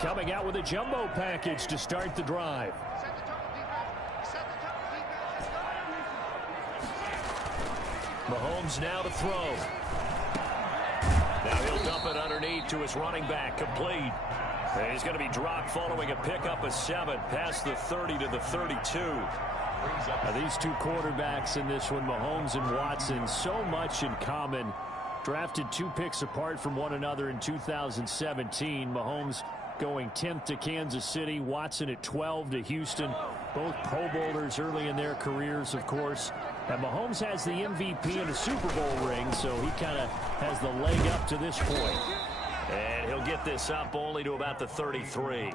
Coming out with a jumbo package to start the drive. Mahomes now to throw. Now he'll dump it underneath to his running back, complete. And he's going to be dropped following a pickup of 7 past the 30 to the 32. Now these two quarterbacks in this one, Mahomes and Watson, so much in common. Drafted 2 picks apart from one another in 2017. Mahomes going 10th to Kansas City, Watson at 12 to Houston. Both Pro Bowlers early in their careers, of course. And Mahomes has the MVP and a Super Bowl ring, so he kind of has the leg up to this point. And he'll get this up only to about the 33.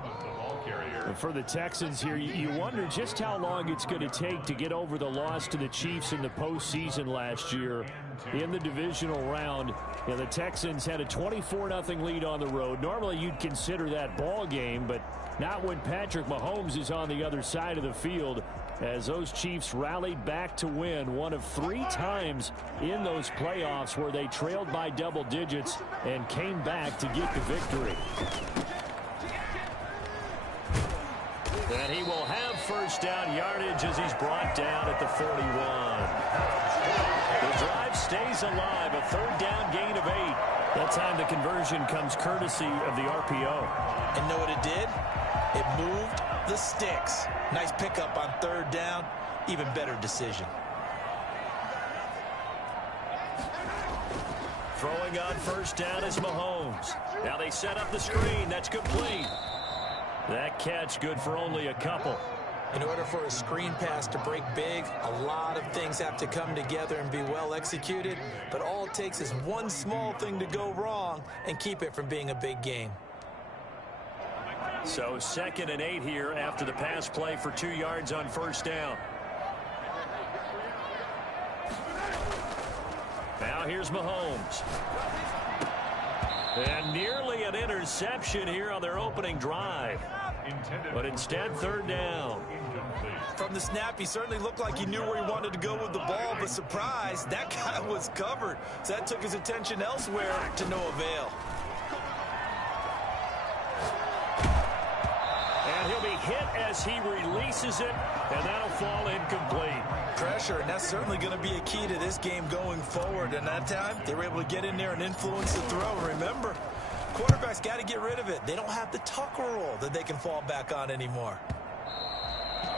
And for the Texans here, you wonder just how long it's going to take to get over the loss to the Chiefs in the postseason last year in the divisional round. You know, the Texans had a 24-0 lead on the road. Normally you'd consider that ball game, but not when Patrick Mahomes is on the other side of the field, as those Chiefs rallied back to win one of 3 times in those playoffs where they trailed by double digits and came back to get the victory. And he will have first down yardage as he's brought down at the 41. The drive stays alive, a 3rd down gain of 8. That time the conversion comes courtesy of the RPO. And know what it did? It moved the sticks. Nice pickup on 3rd down. Even better decision. Throwing on first down is Mahomes. Now they set up the screen. That's complete. That catch good for only a couple. In order for a screen pass to break big, a lot of things have to come together and be well executed. But all it takes is one small thing to go wrong and keep it from being a big game. So 2nd and 8 here after the pass play for 2 yards on first down. Now here's Mahomes. And nearly an interception here on their opening drive. But instead, 3rd down. From the snap, he certainly looked like he knew where he wanted to go with the ball, but surprise, that guy was covered. So that took his attention elsewhere to no avail. And he'll be hit as he releases it, and that'll fall incomplete. Pressure, and that's certainly going to be a key to this game going forward. And that time, they were able to get in there and influence the throw. Remember, quarterbacks got to get rid of it. They don't have the tucker roll that they can fall back on anymore.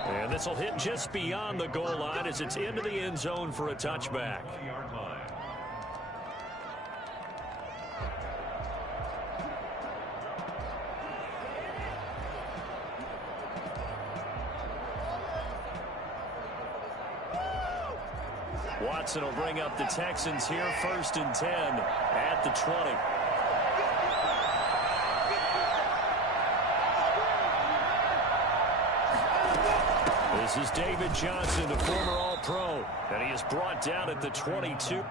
And this will hit just beyond the goal line as it's into the end zone for a touchback. Watson will bring up the Texans here, 1st and 10 at the 20. This is David Johnson, a former All-Pro, and he is brought down at the 22.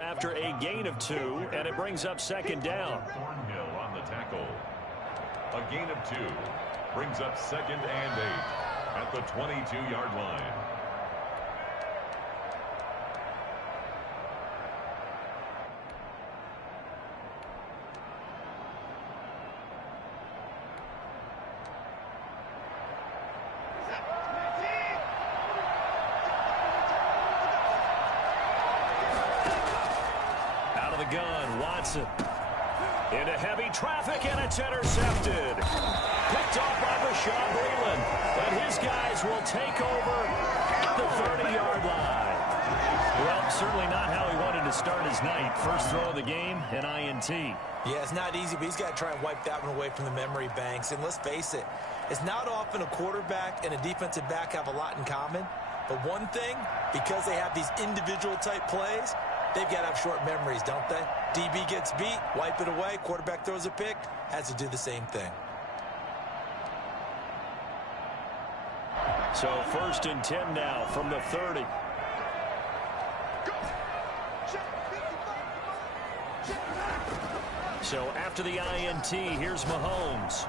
After a gain of 2, and it brings up 2nd down. Thornhill on the tackle. A gain of 2 brings up 2nd and 8 at the 22-yard line. Watson into heavy traffic, and it's intercepted. Picked off by Bashaud Breeland, and his guys will take over at the 30-yard line. Well, certainly not how he wanted to start his night. First throw of the game, an INT. Yeah, it's not easy, but he's got to try and wipe that one away from the memory banks. And let's face it, it's not often a quarterback and a defensive back have a lot in common. But one thing, because they have these individual type plays, they've got to have short memories, don't they? DB gets beat, wipe it away, quarterback throws a pick, has to do the same thing. So 1st and 10 now from the 30. So after the INT, here's Mahomes.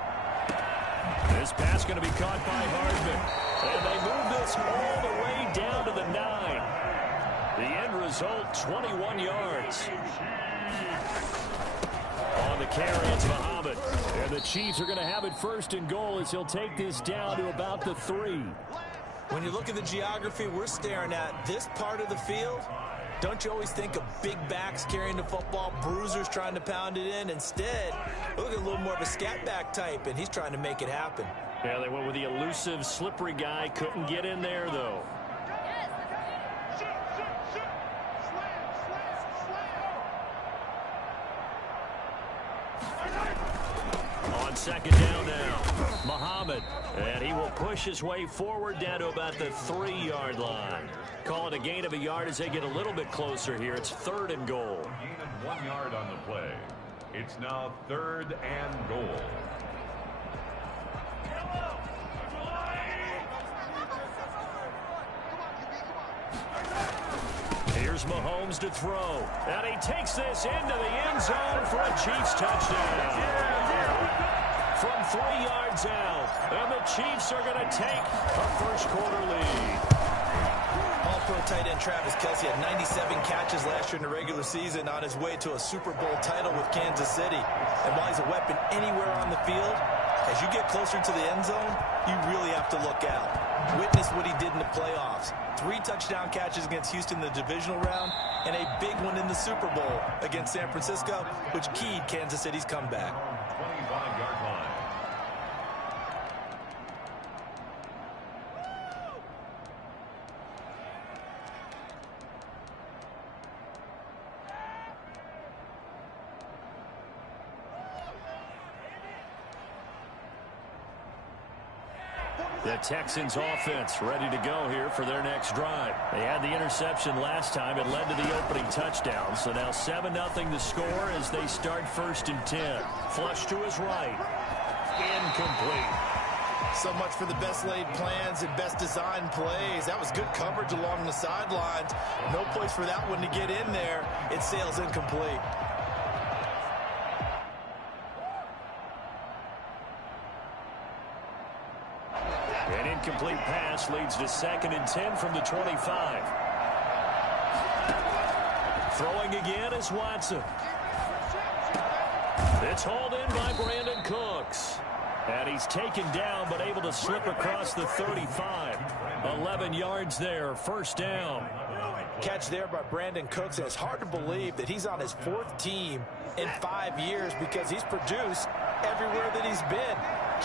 This pass going to be caught by Hardman. And they move this all the way down to the 9. The end result, 21 yards. On the carry, it's Muhammad. And the Chiefs are going to have it 1st and goal as he'll take this down to about the 3. When you look at the geography we're staring at, this part of the field, don't you always think of big backs carrying the football, bruisers trying to pound it in? Instead, look at a little more of a scat back type, and he's trying to make it happen. Yeah, they went with the elusive, slippery guy. Couldn't get in there, though. On 2nd down now, Muhammad. And he will push his way forward down to about the 3-yard line. Call it a gain of a yard as they get a little bit closer here. It's 3rd and goal. A gain of 1 yard on the play. It's now 3rd and goal. Here's Mahomes to throw. And he takes this into the end zone for a Chiefs touchdown. From 3 yards out. And the Chiefs are going to take a 1st quarter lead. All-pro tight end Travis Kelce had 97 catches last year in the regular season on his way to a Super Bowl title with Kansas City. And while he's a weapon anywhere on the field, as you get closer to the end zone, you really have to look out. Witness what he did in the playoffs. 3 touchdown catches against Houston in the divisional round, and a big one in the Super Bowl against San Francisco, which keyed Kansas City's comeback. 25-yard line. The Texans offense ready to go here for their next drive. They had the interception last time. It led to the opening touchdown. So now 7-0 the score as they start 1st and 10. Flush to his right. Incomplete. So much for the best laid plans and best designed plays. That was good coverage along the sidelines. No place for that one to get in there. It sails incomplete. An incomplete pass leads to 2nd and 10 from the 25. Throwing again is Watson. It's hauled in by Brandon Cooks. And he's taken down but able to slip across the 35. 11 yards there, 1st down. Catch there by Brandon Cooks, and it's hard to believe that he's on his 4th team in 5 years because he's produced everywhere that he's been.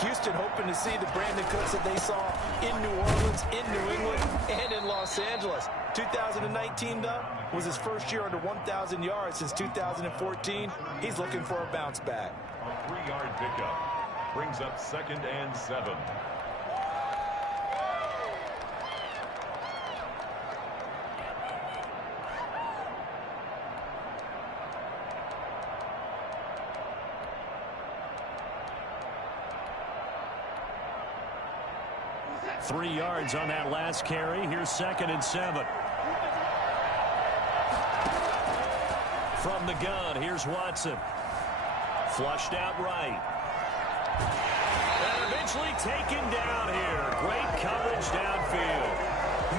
Houston hoping to see the Brandon Cooks that they saw in New Orleans, in New England, and in Los Angeles. 2019, though, was his 1st year under 1,000 yards since 2014. He's looking for a bounce back. A 3-yard pickup brings up 2nd and 7. Three yards on that last carry. Here's 2nd and 7. From the gun, here's Watson. Flushed out right. And eventually taken down here. Great coverage downfield.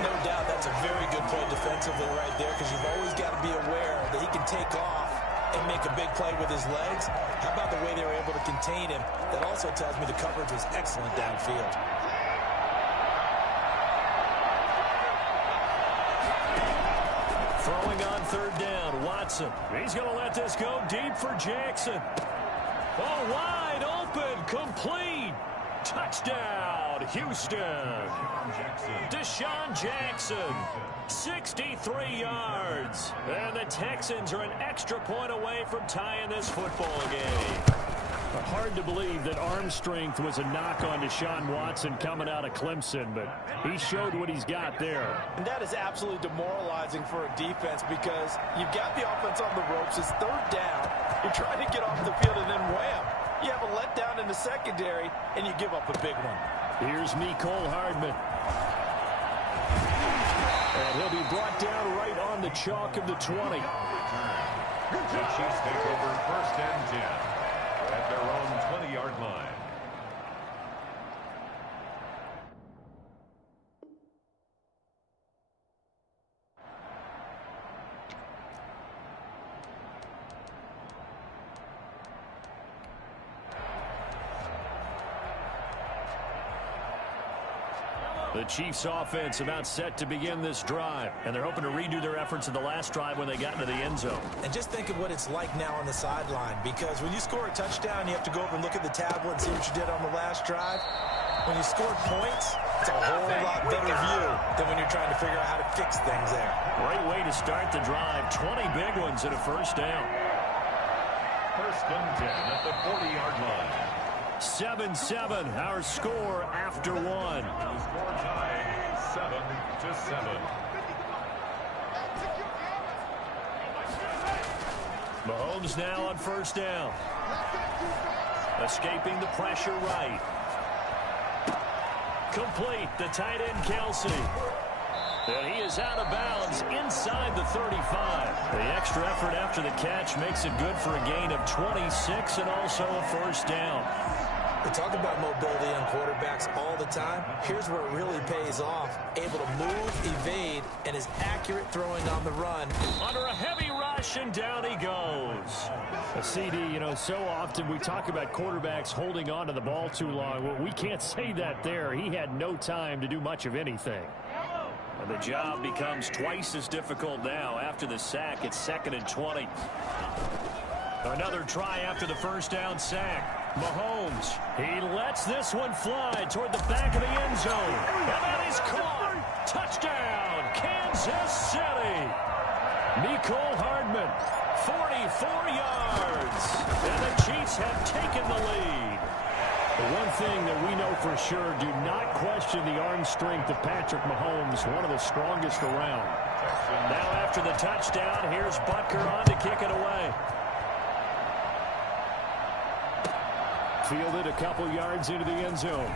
No doubt that's a very good play defensively right there because you've always got to be aware that he can take off and make a big play with his legs. How about the way they were able to contain him? That also tells me the coverage was excellent downfield. Throwing on 3rd down, Watson. He's going to let this go deep for Jackson. Oh, wide open, complete. Touchdown, Houston. Deshaun Jackson, 63 yards. And the Texans are an extra point away from tying this football game. Hard to believe that arm strength was a knock on Deshaun Watson coming out of Clemson, but he showed what he's got there. And that is absolutely demoralizing for a defense because you've got the offense on the ropes. It's third down. You're trying to get off the field, and then wham, you have a letdown in the secondary, and you give up a big one. Here's Mecole Hardman. And he'll be brought down right on the chalk of the 20. The Chiefs take over 1st and 10 at their own 20-yard line. The Chiefs offense about set to begin this drive, and they're hoping to redo their efforts in the last drive when they got into the end zone. And just think of what it's like now on the sideline, because when you score a touchdown, you have to go over and look at the tablet and see what you did on the last drive. When you scored points, it's a whole lot better view than when you're trying to figure out how to fix things there. Great way to start the drive. 20 big ones and a first down. 1st and 10 at the 40-yard line. 7-7, our score after one. The score tied 7-7. Mahomes now on first down. Escaping the pressure right. Complete, the tight end Kelsey. And he is out of bounds inside the 35. The extra effort after the catch makes it good for a gain of 26 and also a first down. We talk about mobility on quarterbacks all the time. Here's where it really pays off. Able to move, evade, and is accurate throwing on the run. Under a heavy rush, and down he goes. A CD, you know, so often we talk about quarterbacks holding on to the ball too long. Well, we can't say that there. He had no time to do much of anything. And the job becomes twice as difficult now. After the sack, it's 2nd and 20. Another try after the first down sack. Mahomes, he lets this one fly toward the back of the end zone. And that is caught. Touchdown, Kansas City. Mecole Hardman, 44 yards. And the Chiefs have taken the lead. The one thing that we know for sure, do not question the arm strength of Patrick Mahomes, one of the strongest around. Now after the touchdown, here's Butker on to kick it away. Fielded a couple yards into the end zone.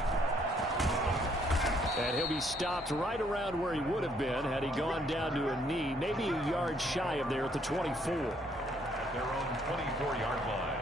And he'll be stopped right around where he would have been had he gone down to a knee, maybe a yard shy of there at the 24. At their own 24-yard line.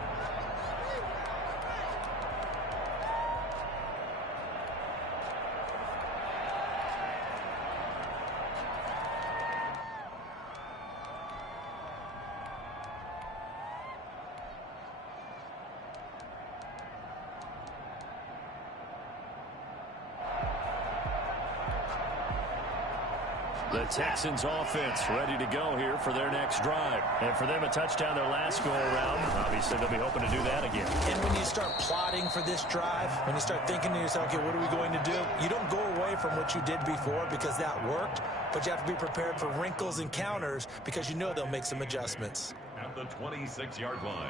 The Texans offense ready to go here for their next drive. And for them, a touchdown their last go-around. Obviously, they'll be hoping to do that again. And when you start plotting for this drive, when you start thinking to yourself, okay, what are we going to do? You don't go away from what you did before because that worked, but you have to be prepared for wrinkles and counters because you know they'll make some adjustments. At the 26-yard line.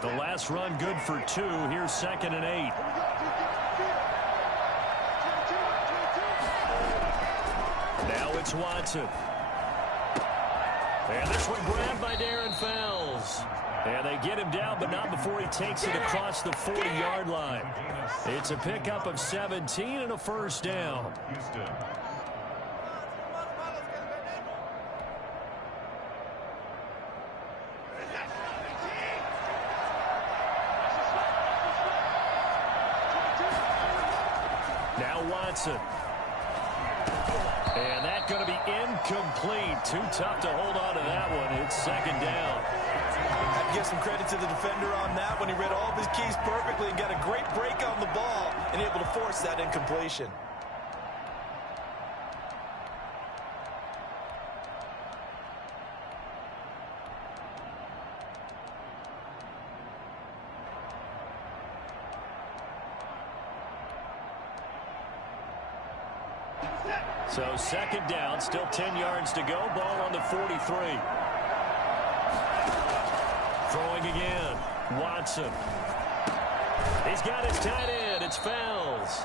The last run good for 2. Here's 2nd and 8. Now it's Watson. And this one grabbed by Darren Fells. And they get him down, but not before he takes it across the 40-yard line. It's a pickup of 17 and a first down. Houston. Now Watson. And that's going to be incomplete. Too tough to hold on to that one. It's 2nd down. give some credit to the defender on that when he read all of his keys perfectly and got a great break on the ball and able to force that incompletion. So second down, still 10 yards to go. Ball on the 43. Throwing again. Watson. He's got his tight end. It's Fells.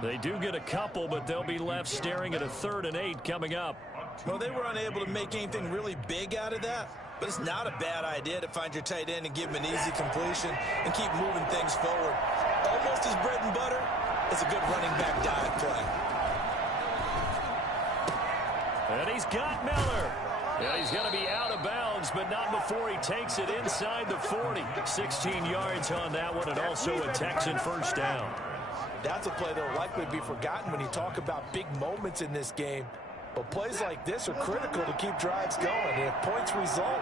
They do get a couple, but they'll be left staring at a 3rd and 8 coming up. Well, they were unable to make anything really big out of that, but it's not a bad idea to find your tight end and give him an easy completion and keep moving things forward. Almost his bread and butter is a good running back dive play. And he's got Miller. Yeah, he's going to be out of bounds, but not before he takes it inside the 40. 16 yards on that one, and also a Texan first down. That's a play that will likely be forgotten when you talk about big moments in this game. But plays like this are critical to keep drives going. And if points result,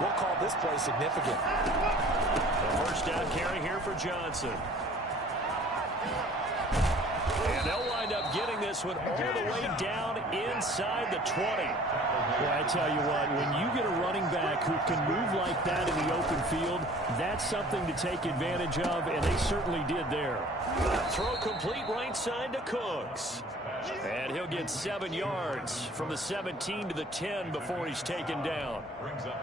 we'll call this play significant. The first down carry here for Johnson. And they'll wind up getting this one all the way down inside the 20. Well, I tell you what, when you get a running back who can move like that in the open field, that's something to take advantage of, and they certainly did there. Throw complete right side to Cooks. And he'll get 7 yards from the 17 to the 10 before he's taken down.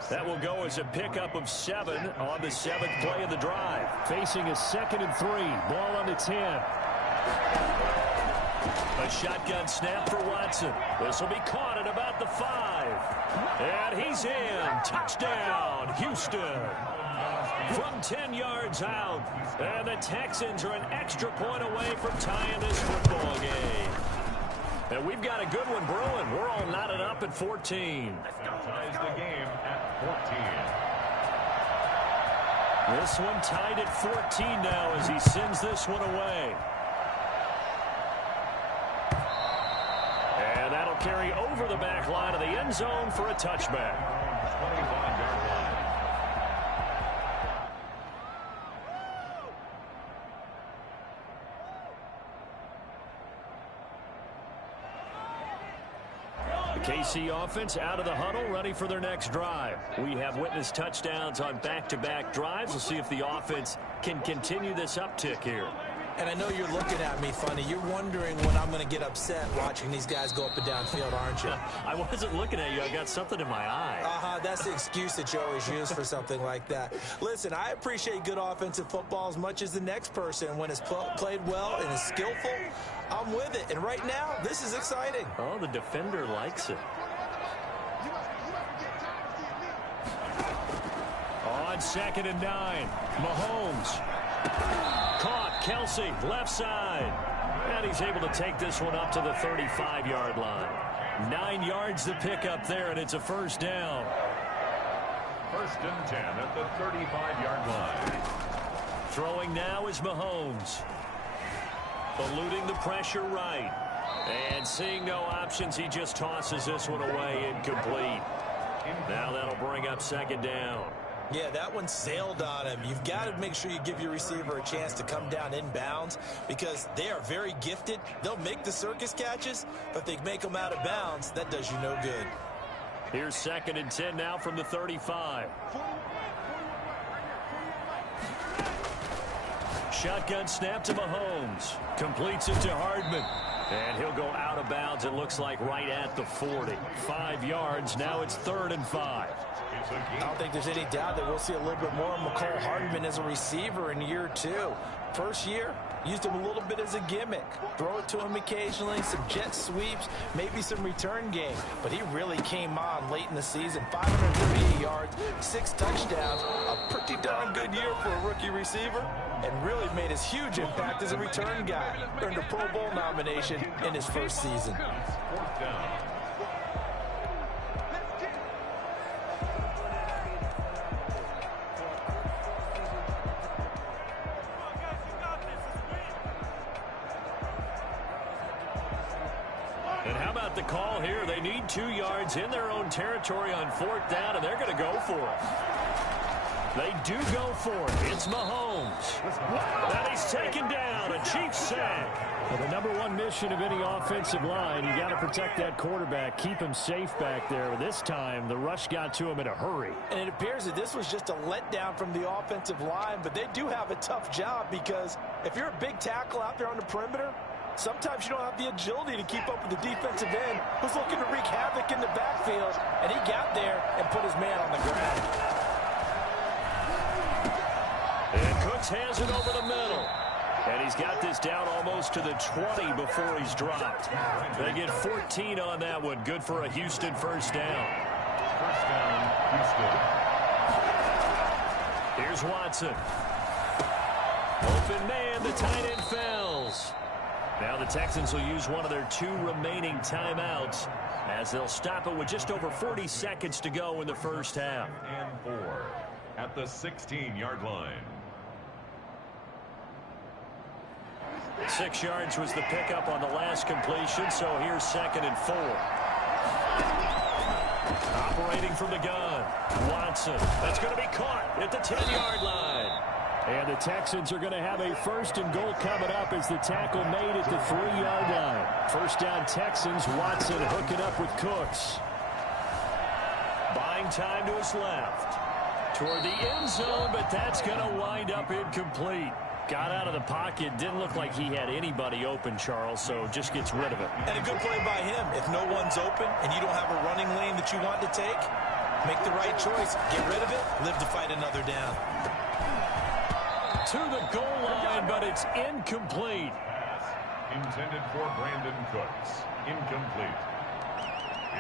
That will go as a pickup of 7 on the 7th play of the drive. Facing a 2nd and 3. Ball on the 10. A shotgun snap for Watson. This will be caught at about the 5. And he's in. Touchdown, Houston. From 10 yards out. And the Texans are an extra point away from tying this football game. And we've got a good one brewing. We're all knotted up at 14. Ties the game at 14. This one tied at 14 now as he sends this one away. And that'll carry over the back line of the end zone for a touchback. 25-yard line. KC offense out of the huddle, ready for their next drive. We have witnessed touchdowns on back-to-back drives. We'll see if the offense can continue this uptick here. And I know you're looking at me funny. You're wondering when I'm going to get upset watching these guys go up and down field, aren't you? I wasn't looking at you. I got something in my eye. That's the excuse that you always use for something like that. Listen, I appreciate good offensive football as much as the next person. When it's played well and is skillful, I'm with it. And right now, this is exciting. Oh, the defender likes it. On 2nd and 9, Mahomes. Caught, Kelsey, left side. And he's able to take this one up to the 35-yard line. 9 yards to pick up there, and it's a first down. 1st and 10 at the 35-yard line. Throwing now is Mahomes. Eluding the pressure right. And seeing no options, he just tosses this one away incomplete. Now that'll bring up 2nd down. Yeah, that one sailed on him. You've got to make sure you give your receiver a chance to come down inbounds because they are very gifted. They'll make the circus catches, but if they make them out of bounds, that does you no good. Here's 2nd and 10 now from the 35. Shotgun snap to Mahomes. Completes it to Hardman. And he'll go out of bounds, it looks like, right at the 40. 5 yards. Now it's 3rd and 5. I don't think there's any doubt that we'll see a little bit more of McCole Hardman as a receiver in year 2. First year, used him a little bit as a gimmick. Throw it to him occasionally, some jet sweeps, maybe some return game. But he really came on late in the season. 538 yards, 6 touchdowns. A pretty darn good year for a rookie receiver. And really made his huge impact as a return guy. Earned a Pro Bowl nomination in his first season. 4th down. And how about the call here? They need 2 yards in their own territory on 4th down, and they're going to go for it. They do go for it. It's Mahomes. And he's taken down. A Chiefs sack. Well, the number one mission of any offensive line, you got to protect that quarterback, keep him safe back there. This time, the rush got to him in a hurry. And it appears that this was just a letdown from the offensive line, but they do have a tough job because if you're a big tackle out there on the perimeter, sometimes you don't have the agility to keep up with the defensive end who's looking to wreak havoc in the backfield, and he got there and put his man on the ground. And Cooks has it over the middle. And he's got this down almost to the 20 before he's dropped. They get 14 on that one. Good for a Houston first down. First down, Houston. Here's Watson. Open man, the tight end Fells. Now the Texans will use one of their 2 remaining timeouts as they'll stop it with just over 40 seconds to go in the first half. And 4 at the 16-yard line. 6 yards was the pickup on the last completion, so here's 2nd and 4. Operating from the gun, Watson. That's going to be caught at the 10-yard line. And the Texans are going to have a 1st and goal coming up as the tackle made at the 3-yard line. First down Texans, Watson hooking up with Cooks. Buying time to his left. Toward the end zone, but that's going to wind up incomplete. Got out of the pocket. Didn't look like he had anybody open, Charles, so just gets rid of it. And a good play by him. If no one's open and you don't have a running lane that you want to take, make the right choice. Get rid of it. Live to fight another down. To the goal line, but it's incomplete. Intended for Brandon Cooks. Incomplete.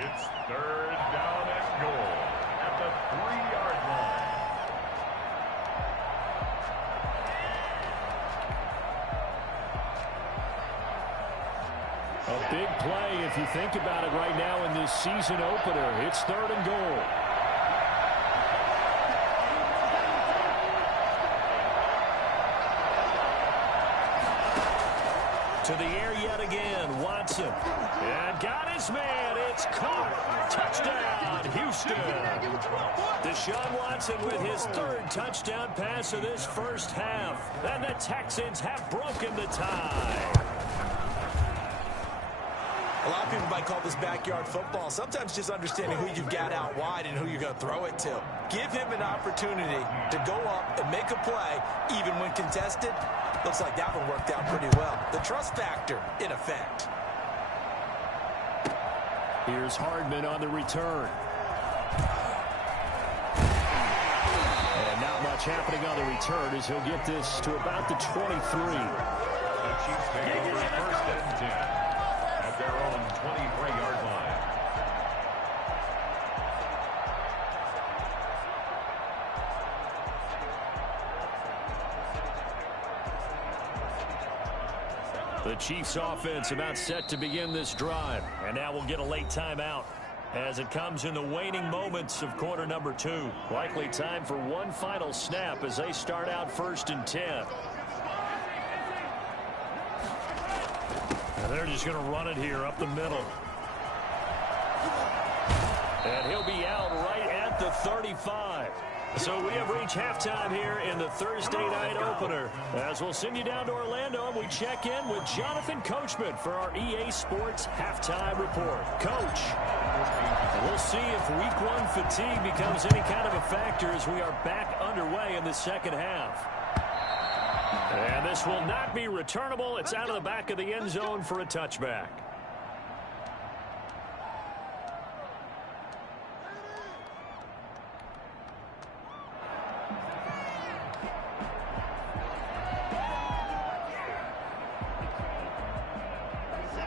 It's 3rd down and goal at the 3-yard line. A big play if you think about it right now in this season opener. It's 3rd and goal. To the air yet again, Watson. And got his man. It's caught. Touchdown, Houston. Deshaun Watson with his 3rd touchdown pass of this first half. And the Texans have broken the tie. A lot of people might call this backyard football. Sometimes just understanding who you've got out wide and who you're going to throw it to. Give him an opportunity to go up and make a play, even when contested. Looks like that one worked out pretty well. The trust factor in effect. Here's Hardman on the return. And not much happening on the return as he'll get this to about the 23. The Chiefs take over 1st and 10 at their own 23-yard line. The Chiefs offense about set to begin this drive. And now we'll get a late timeout as it comes in the waning moments of quarter number 2. Likely time for one final snap as they start out 1st and 10. And they're just going to run it here up the middle. And he'll be out right at the 35. So we have reached halftime here in the Thursday night opener. As we'll send you down to Orlando and we check in with Jonathan Coachman for our EA Sports Halftime Report. Coach, we'll see if week 1 fatigue becomes any kind of a factor as we are back underway in the second half. And this will not be returnable. It's out of the back of the end zone for a touchback.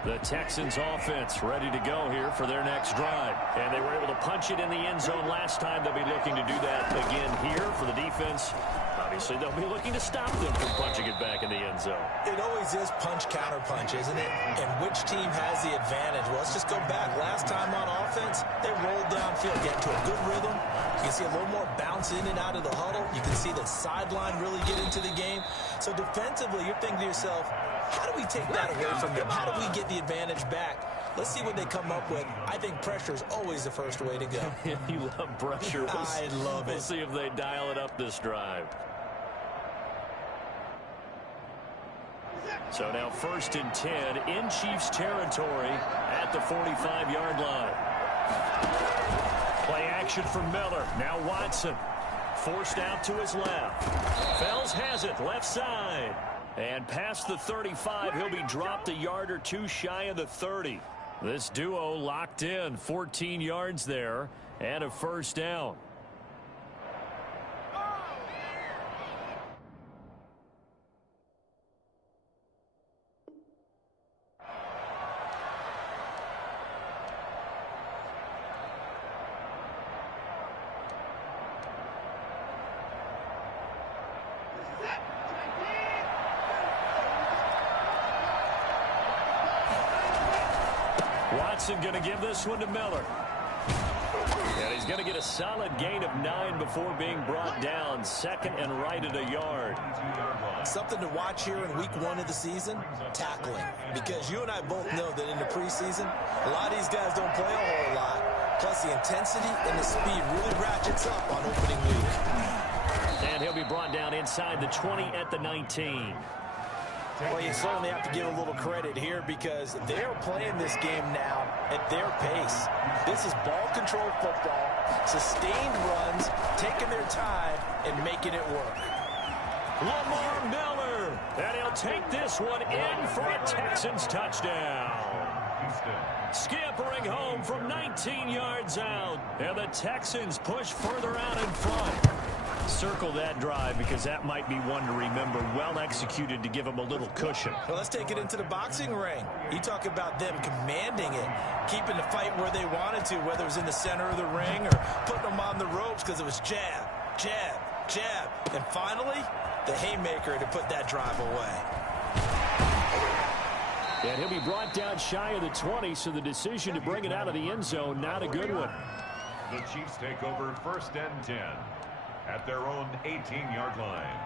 The Texans offense ready to go here for their next drive. And they were able to punch it in the end zone last time. They'll be looking to do that again here for the defense. Obviously, they'll be looking to stop them from punching it back in the end zone. It always is punch-counter-punch, isn't it? And which team has the advantage? Well, let's just go back. Last time on offense, they rolled downfield, get into a good rhythm. You can see a little more bounce in and out of the huddle. You can see the sideline really get into the game. So defensively, you're thinking to yourself, how do we take that away from them? How do we get the advantage back? Let's see what they come up with. I think pressure is always the first way to go. You love pressure. I love it. We'll see if they dial it up this drive. So now 1st and 10 in Chiefs territory at the 45-yard line. Play action from Miller. Now Watson. Forced out to his left. Fells has it left side. And past the 35, he'll be dropped a yard or two shy of the 30. This duo locked in 14 yards there and a first down. Watson going to give this one to Miller. And he's going to get a solid gain of 9 before being brought down. 2nd and right at a yard. Something to watch here in week 1 of the season, tackling. Because you and I both know that in the preseason, a lot of these guys don't play a whole lot. Plus the intensity and the speed really ratchets up on opening week. And he'll be brought down inside the 20 at the 19. Well, you certainly have to give a little credit here because they're playing this game now at their pace. This is ball control football, sustained runs, taking their time and making it work. Lamar Miller, and he'll take this one in for a Texans touchdown. Scampering home from 19 yards out, and the Texans push further out in front. Circle that drive because that might be one to remember. Well executed to give them a little cushion. Well, let's take it into the boxing ring. You talk about them commanding it, keeping the fight where they wanted to, whether it was in the center of the ring or putting them on the ropes because it was jab, jab, jab. And finally, the haymaker to put that drive away. And he'll be brought down shy of the 20, so the decision to bring it out of the end zone, not a good one. The Chiefs take over 1st and 10 at their own 18-yard line.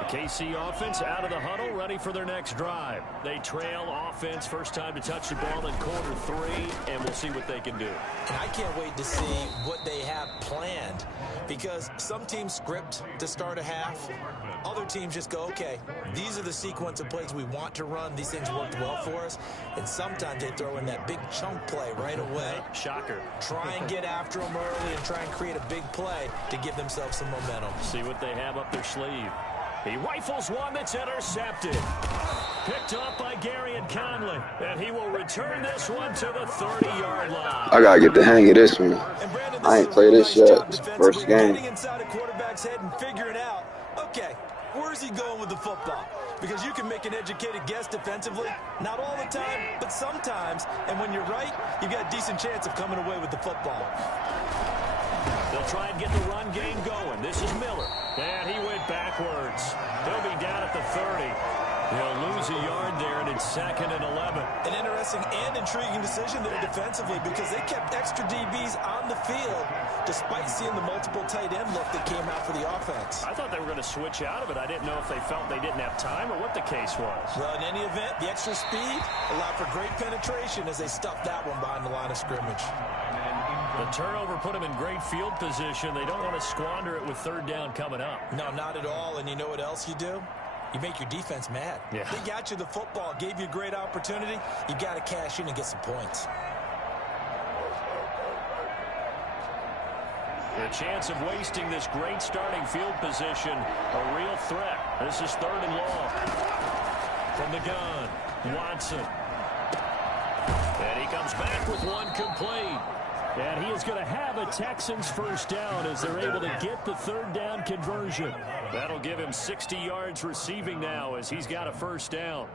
The KC offense out of the huddle, ready for their next drive. They trail offense, first time to touch the ball in quarter 3, and we'll see what they can do. And I can't wait to see what they have planned because some teams script to start a half. Other teams just go, okay, these are the sequence of plays we want to run. These things worked well for us. And sometimes they throw in that big chunk play right away. Shocker. Try and get after them early and try and create a big play to give themselves some momentum. See what they have up their sleeve. He rifles one that's intercepted. Picked up by Garyon Conley. And he will return this one to the 30-yard line. I got to get the hang of this one. I ain't played this yet. It's the first game. Getting inside a quarterback's head and figuring out, okay, where's he going with the football? Because you can make an educated guess defensively. Not all the time, but sometimes. And when you're right, you've got a decent chance of coming away with the football. They'll try and get the run game going. This is Miller. And he went backwards. He'll be down at the 30. He'll lose a yard there, and it's 2nd and 11. An interesting and intriguing decision there defensively because they kept extra DBs on the field despite seeing the multiple tight end look that came out for the offense. I thought they were going to switch out of it. I didn't know if they felt they didn't have time or what the case was. Well, in any event, the extra speed allowed for great penetration as they stuffed that one behind the line of scrimmage. The turnover put them in great field position. They don't want to squander it with 3rd down coming up. No, not at all. And you know what else you do? You make your defense mad. Yeah. They got you the football, gave you a great opportunity. You got to cash in and get some points. The chance of wasting this great starting field position, a real threat. This is 3rd and long. From the gun, Watson. And he comes back with one complete. And he is going to have a Texans first down as they're able to get the 3rd down conversion. That'll give him 60 yards receiving now as he's got a first down.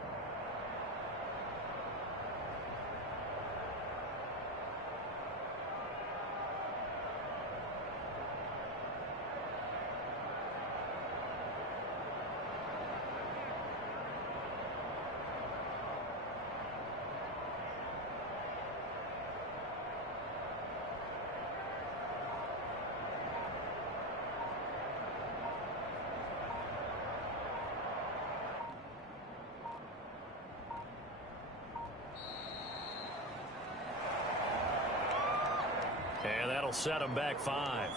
That'll set them back 5.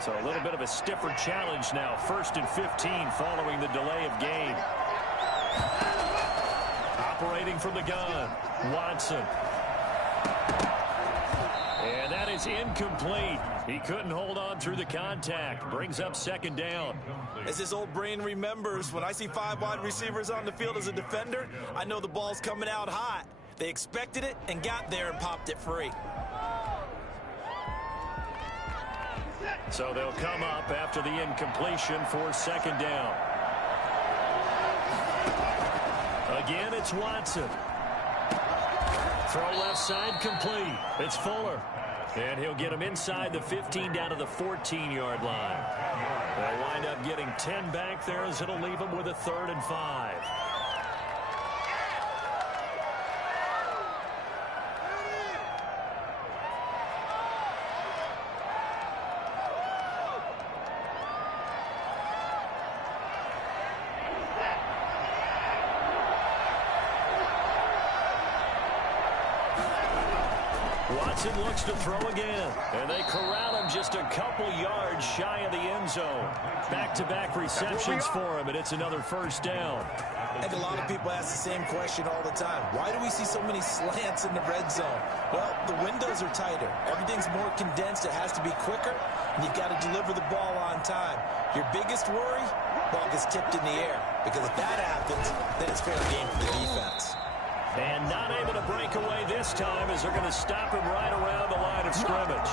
So a little bit of a stiffer challenge now. 1st and 15 following the delay of game. Operating from the gun, Watson. And that is incomplete. He couldn't hold on through the contact. Brings up 2nd down. As his old brain remembers, when I see 5 wide receivers on the field as a defender, I know the ball's coming out hot. They expected it and got there and popped it free. So they'll come up after the incompletion for 2nd down. Again, it's Watson. Throw left side complete. It's Fuller. And he'll get him inside the 15 down to the 14-yard line. They'll wind up getting 10 back there as it'll leave them with a 3rd and 5. Watson looks to throw again, and they corral him just a couple yards shy of the end zone. Back-to-back receptions for him, and it's another 1st down. I think a lot of people ask the same question all the time. Why do we see so many slants in the red zone? Well, the windows are tighter. Everything's more condensed. It has to be quicker, and you've got to deliver the ball on time. Your biggest worry? Ball gets tipped in the air, because if that happens, then it's fair game for the defense. And not able to break away this time as they're going to stop him right around the line of scrimmage.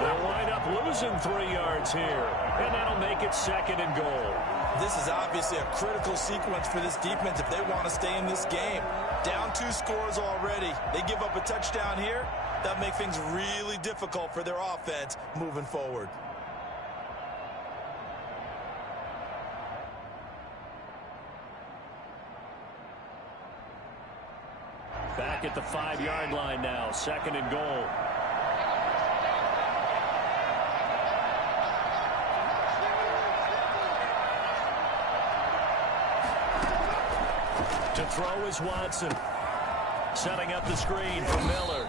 They'll wind up losing 3 yards here, and that'll make it 2nd and goal. This is obviously a critical sequence for this defense if they want to stay in this game. Down 2 scores already. They give up a touchdown here. That'll make things really difficult for their offense moving forward. Back at the 5-yard line now, 2nd and goal. To throw is Watson. Setting up the screen for Miller.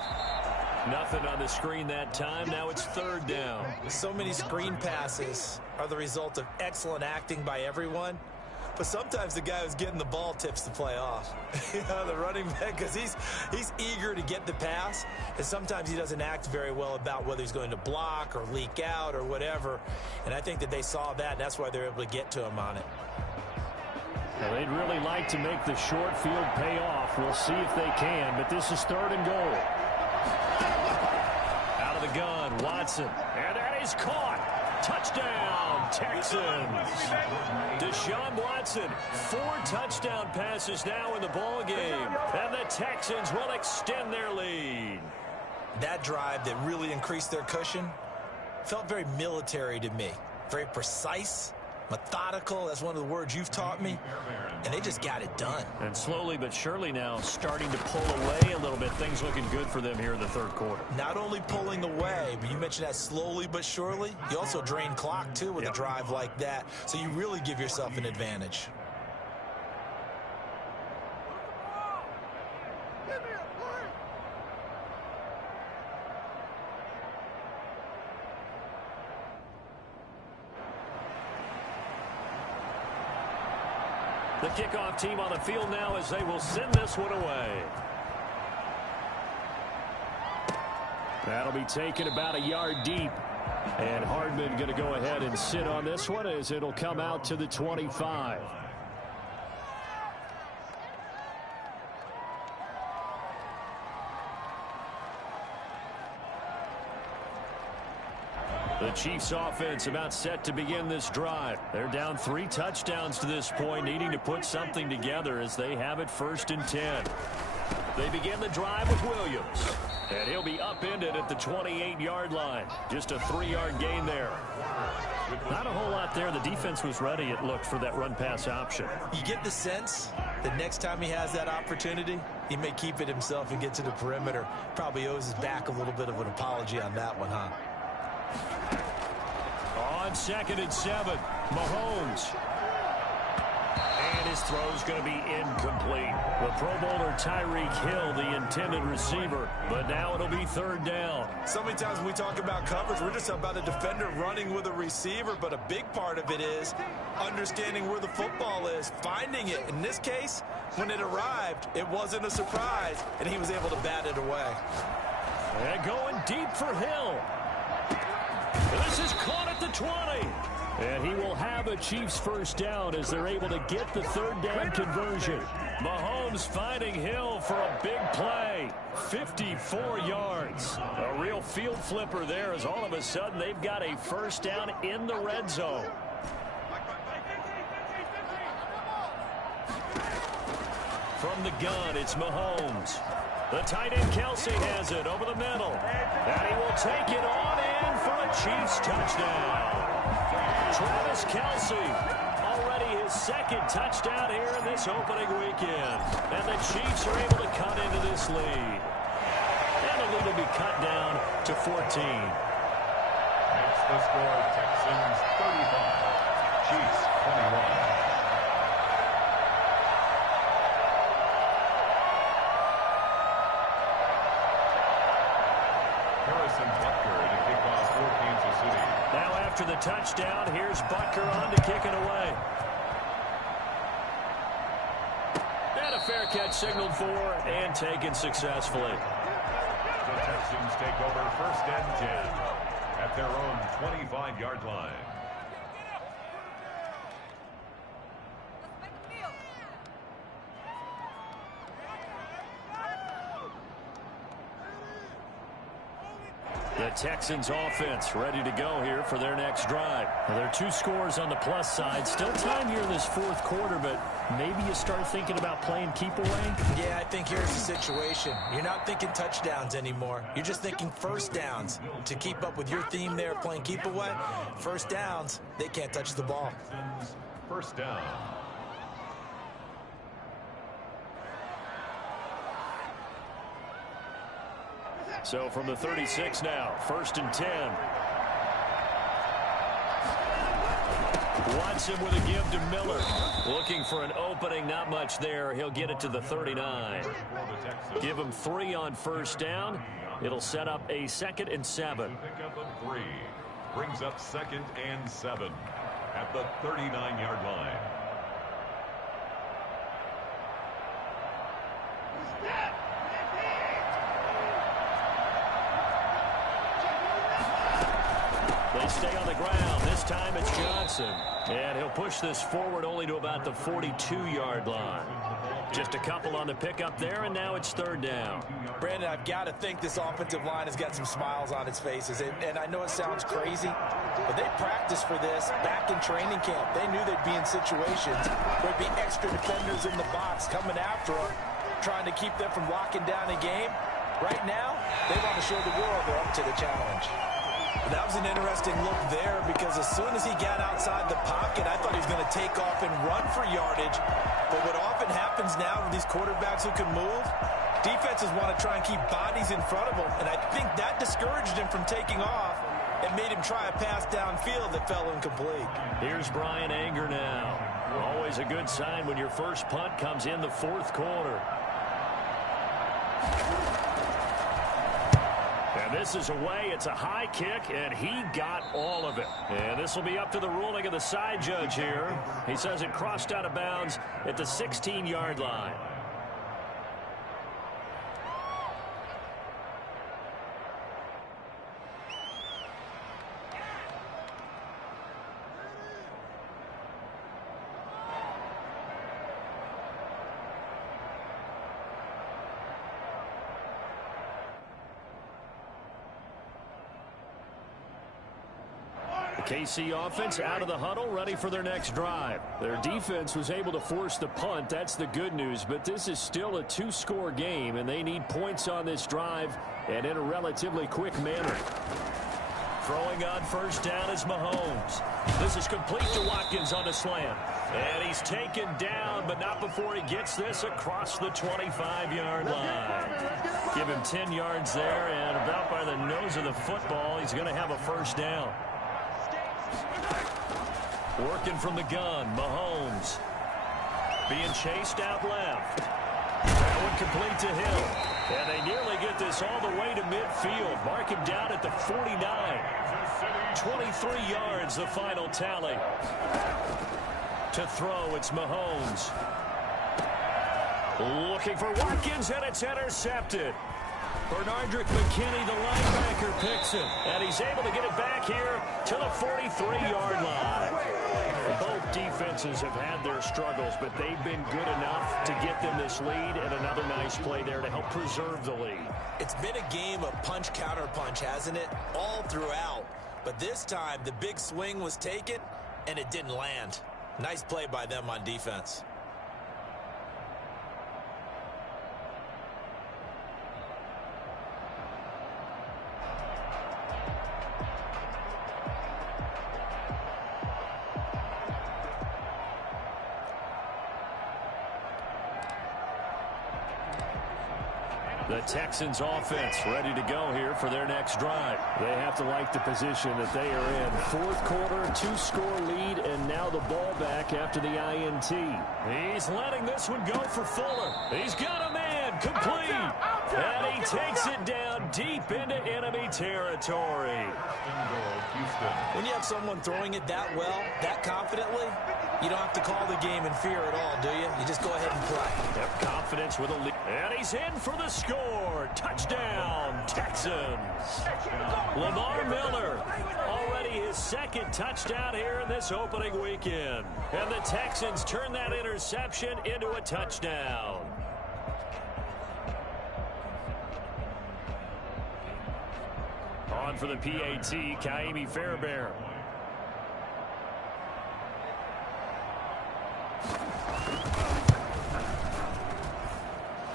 Nothing on the screen that time. Now it's 3rd down. So many screen passes are the result of excellent acting by everyone. But sometimes the guy who's getting the ball tips the play off. The running back, because he's eager to get the pass, and sometimes he doesn't act very well about whether he's going to block or leak out or whatever. And I think that they saw that, and that's why they're able to get to him on it. Well, they'd really like to make the short field pay off. We'll see if they can, but this is 3rd and goal. Out of the gun, Watson. And that is caught. Touchdown, Texans. Deshaun Watson, 4 touchdown passes now in the ball game, and the Texans will extend their lead. That drive that really increased their cushion felt very military to me. Very precise, methodical. That's one of the words you've taught me. And they just got it done. And slowly but surely now starting to pull away a little bit. Things looking good for them here in the 3rd quarter. Not only pulling away, but you mentioned that slowly but surely. You also drain clock, too, with a drive like that. So you really give yourself an advantage. The kickoff team on the field now as they will send this one away. That'll be taken about a yard deep. And Hardman going to go ahead and sit on this one as it'll come out to the 25. The Chiefs offense about set to begin this drive. They're down 3 touchdowns to this point, needing to put something together as they have it 1st and 10. They begin the drive with Williams. And he'll be upended at the 28-yard line. Just a 3-yard gain there. Not a whole lot there. The defense was ready, it looked, for that run-pass option. You get the sense that next time he has that opportunity, he may keep it himself and get to the perimeter. Probably owes his back a little bit of an apology on that one, huh? On 2nd and 7, Mahomes. This throw's going to be incomplete. The Pro Bowler Tyreek Hill, the intended receiver, but now it'll be third down. So many times when we talk about coverage, we're just about a defender running with a receiver, but a big part of it is understanding where the football is, finding it. In this case, when it arrived, it wasn't a surprise, and he was able to bat it away. And going deep for Hill. This is caught at the 20. And he will have a Chiefs first down as they're able to get the third down conversion. Mahomes finding Hill for a big play. 54 yards. A real field flipper there as all of a sudden they've got a first down in the red zone. From the gun, it's Mahomes. The tight end Kelce has it over the middle. And he will take it on in for a Chiefs touchdown. Travis Kelce, already his second touchdown here in this opening weekend. And the Chiefs are able to cut into this lead. And the lead will be cut down to 14. Makes the score Texans 35, Chiefs 21. Now after the touchdown, here's Butker on to kick it away. And a fair catch signaled for and taken successfully. The Texans take over first and 10 at their own 25-yard line. The Texans offense ready to go here for their next drive. Well, there are two scores on the plus side. Still time here in this fourth quarter, but maybe you start thinking about playing keep away. Yeah, I think here's the situation. You're not thinking touchdowns anymore. You're just thinking first downs. To keep up with your theme there, playing keep away, first downs, they can't touch the ball. First down. So from the 36 now, first and 10. Watson with a give to Miller. Looking for an opening, not much there. He'll get it to the 39. Give him 3 on first down. It'll set up a 2nd and 7. Pickup of 3 brings up 2nd and 7 at the 39-yard line. They stay on the ground. This time it's Johnson. And he'll push this forward only to about the 42-yard line. Just a couple on the pickup there, and now it's third down. Brandon, I've got to think this offensive line has got some smiles on its faces. And I know it sounds crazy, but they practiced for this back in training camp. They knew they'd be in situations where there'd be extra defenders in the box coming after them, trying to keep them from locking down a game. Right now, they want to show the world they're up to the challenge. That was an interesting look there because as soon as he got outside the pocket, I thought he was going to take off and run for yardage. But what often happens now with these quarterbacks who can move, defenses want to try and keep bodies in front of them. And I think that discouraged him from taking off and made him try a pass downfield that fell incomplete. Here's Brian Anger now. Always a good sign when your first punt comes in the fourth quarter. And this is away. It's a high kick, and he got all of it. And this will be up to the ruling of the side judge here. He says it crossed out of bounds at the 16-yard line. KC offense out of the huddle, ready for their next drive. Their defense was able to force the punt. That's the good news, but this is still a 2-score game, and they need points on this drive and in a relatively quick manner. Throwing on first down is Mahomes. This is complete to Watkins on the slant. And he's taken down, but not before he gets this across the 25-yard line. Give him 10 yards there, and about by the nose of the football, he's going to have a first down. Working from the gun, Mahomes. being chased out left. That one complete to Hill. And they nearly get this all the way to midfield. Mark him down at the 49. 23 yards, the final tally. To throw, it's Mahomes. Looking for Watkins, and it's intercepted. Bernardrick McKinney, the linebacker, picks it. And he's able to get it back here to the 43-yard line. Both defenses have had their struggles, but they've been good enough to get them this lead, and another nice play there to help preserve the lead. It's been a game of punch-counter-punch, hasn't it? All throughout. But this time, the big swing was taken, and it didn't land. Nice play by them on defense. The Texans offense ready to go here for their next drive. They have to like the position that they are in. Fourth quarter, 2-score lead, and now the ball back after the INT. He's letting this one go for Fuller. He's got a man complete. And he takes it down deep into enemy territory. When you have someone throwing it that well, that confidently, you don't have to call the game in fear at all, do you? You just go ahead and play. Have confidence with a lead. And he's in for the score. Touchdown, Texans. Lamar Miller, already his second touchdown here in this opening weekend. And the Texans turn that interception into a touchdown. On for the PAT, Ka'imi Fairbairn.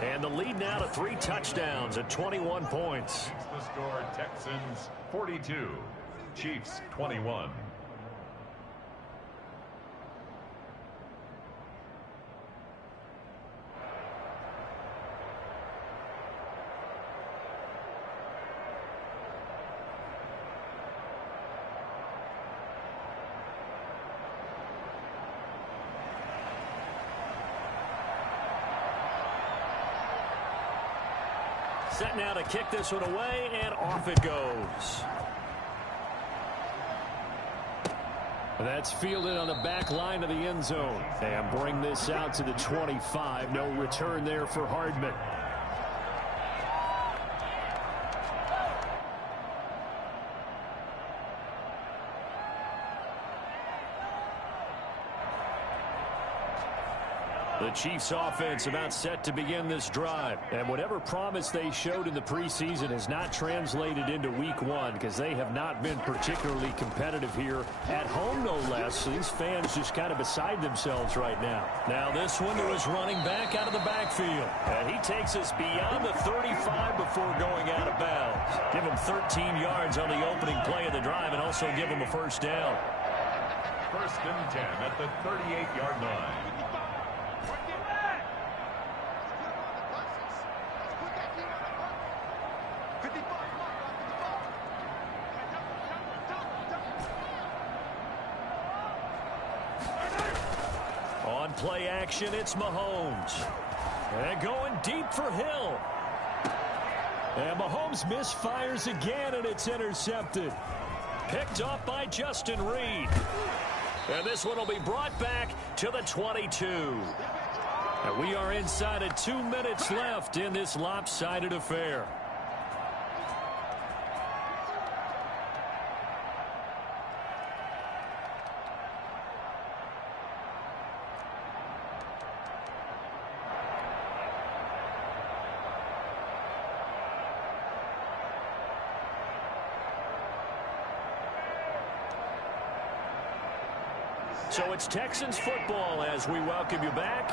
And the lead now to 3 touchdowns at 21 points. The score, Texans 42, Chiefs 21. Set now to kick this one away, and off it goes. That's fielded on the back line of the end zone. And bring this out to the 25. No return there for Hardman. The Chiefs offense about set to begin this drive. And whatever promise they showed in the preseason has not translated into week 1 because they have not been particularly competitive here at home, no less. These fans just kind of beside themselves right now. Now this one to his running back out of the backfield. And he takes us beyond the 35 before going out of bounds. Give him 13 yards on the opening play of the drive and also give him a first down. First and 10 at the 38-yard line. On play action, it's Mahomes. And going deep for Hill. And Mahomes misfires again, and it's intercepted. Picked up by Justin Reed. And this one will be brought back to the 22. And we are inside of 2 minutes left in this lopsided affair. So it's Texans football as we welcome you back.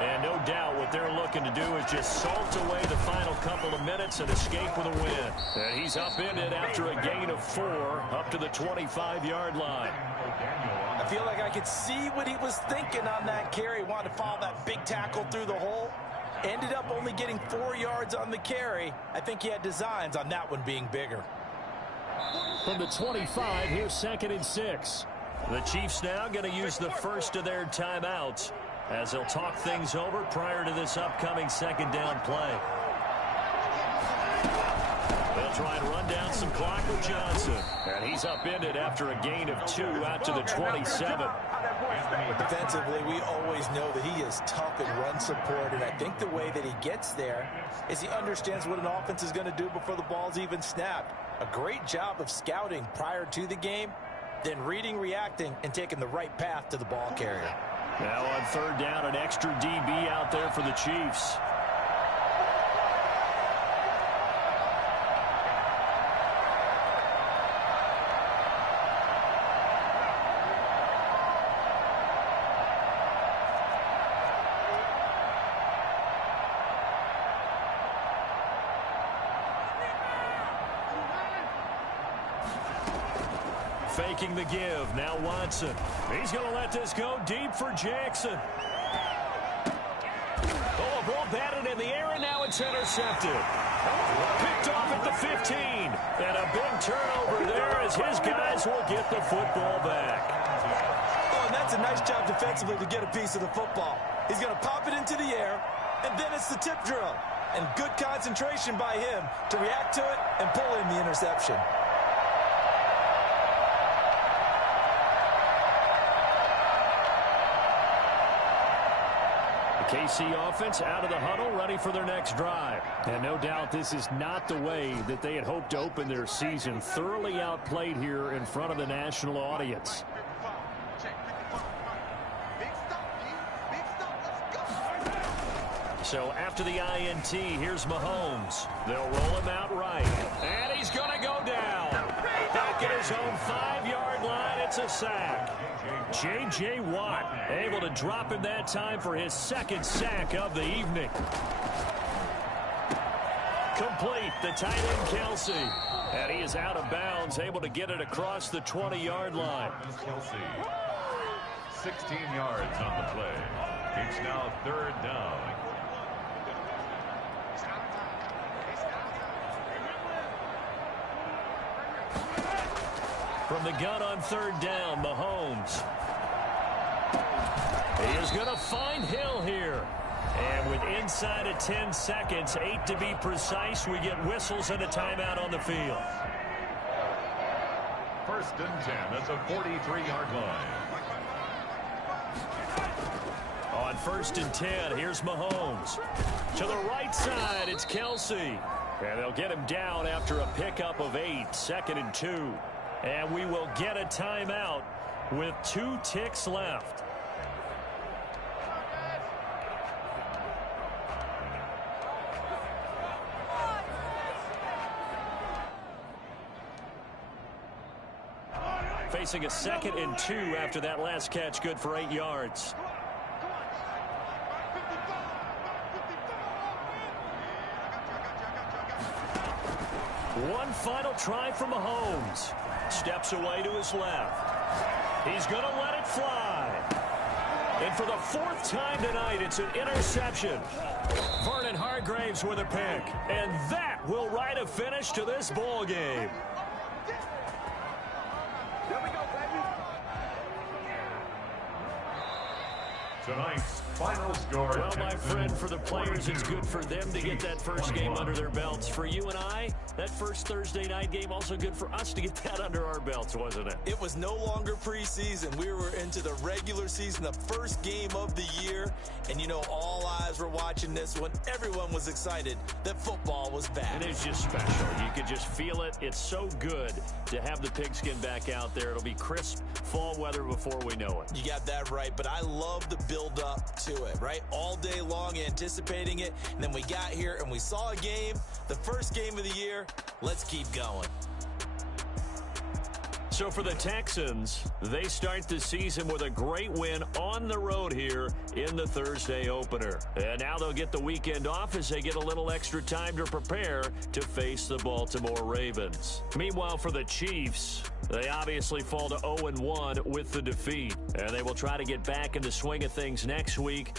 And no doubt what they're looking to do is just salt away the final couple of minutes and escape with a win. And he's upended after a gain of 4 up to the 25-yard line. I feel like I could see what he was thinking on that carry. Wanted to follow that big tackle through the hole. Ended up only getting 4 yards on the carry. I think he had designs on that one being bigger. From the 25, here's 2nd and 6. The Chiefs now going to use the first of their timeouts. as they'll talk things over prior to this upcoming second down play. They'll try and run down some clock with Johnson. And he's upended after a gain of 2 out to the 27. Defensively, we always know that he is tough in run support, and I think the way that he gets there is he understands what an offense is going to do before the ball's even snapped. A great job of scouting prior to the game, then reading, reacting, and taking the right path to the ball carrier. Now on third down, an extra DB out there for the Chiefs. Faking the give. Now Watson. He's going to let this go deep for Jackson. Oh, a ball batted in the air, and now it's intercepted. Picked off at the 15. And a big turnover there as his guys will get the football back. Oh, and that's a nice job defensively to get a piece of the football. He's going to pop it into the air, and then it's the tip drill. And good concentration by him to react to it and pull in the interception. KC offense out of the huddle, ready for their next drive. And no doubt this is not the way that they had hoped to open their season. Thoroughly outplayed here in front of the national audience. So after the INT, here's Mahomes. They'll roll him out right. And he's going to go down. Back at his own 5-yard line, it's a sack. J.J. Watt able to drop him that time for his second sack of the evening. Complete, the tight end Kelce. And he is out of bounds, able to get it across the 20-yard line. Kelce, 16 yards on the play. It's now third down. From the gun on third down, Mahomes. He is going to find Hill here. And with inside of 10 seconds, 8 to be precise, we get whistles and a timeout on the field. First and 10 at the 43-yard line. On first and 10, here's Mahomes. To the right side, it's Kelce. And they'll get him down after a pickup of 8, second and 2. And we will get a timeout with 2 ticks left. Facing a second and 2 after that last catch, good for 8 yards. One final try for Mahomes. Steps away to his left. He's going to let it fly. And for the 4th time tonight, it's an interception. Vernon Hargreaves with a pick. And that will write a finish to this ball game. Tonight's final score. Well, my friend, for the players, it's good for them to get that first game under their belts. For you and I, that first Thursday night game, also good for us to get that under our belts, wasn't it? It was no longer preseason. We were into the regular season, the first game of the year. And, you know, all eyes were watching this one. Everyone was excited that football was back. It is just special. You could just feel it. It's so good to have the pigskin back out there. It'll be crisp fall weather before we know it. You got that right, but I love the build up to it, right? All day long anticipating it, and then we got here and we saw a game, the first game of the year. Let's keep going. So for the Texans, they start the season with a great win on the road here in the Thursday opener. And now they'll get the weekend off as they get a little extra time to prepare to face the Baltimore Ravens. Meanwhile, for the Chiefs, they obviously fall to 0-1 with the defeat. And they will try to get back in the swing of things next week.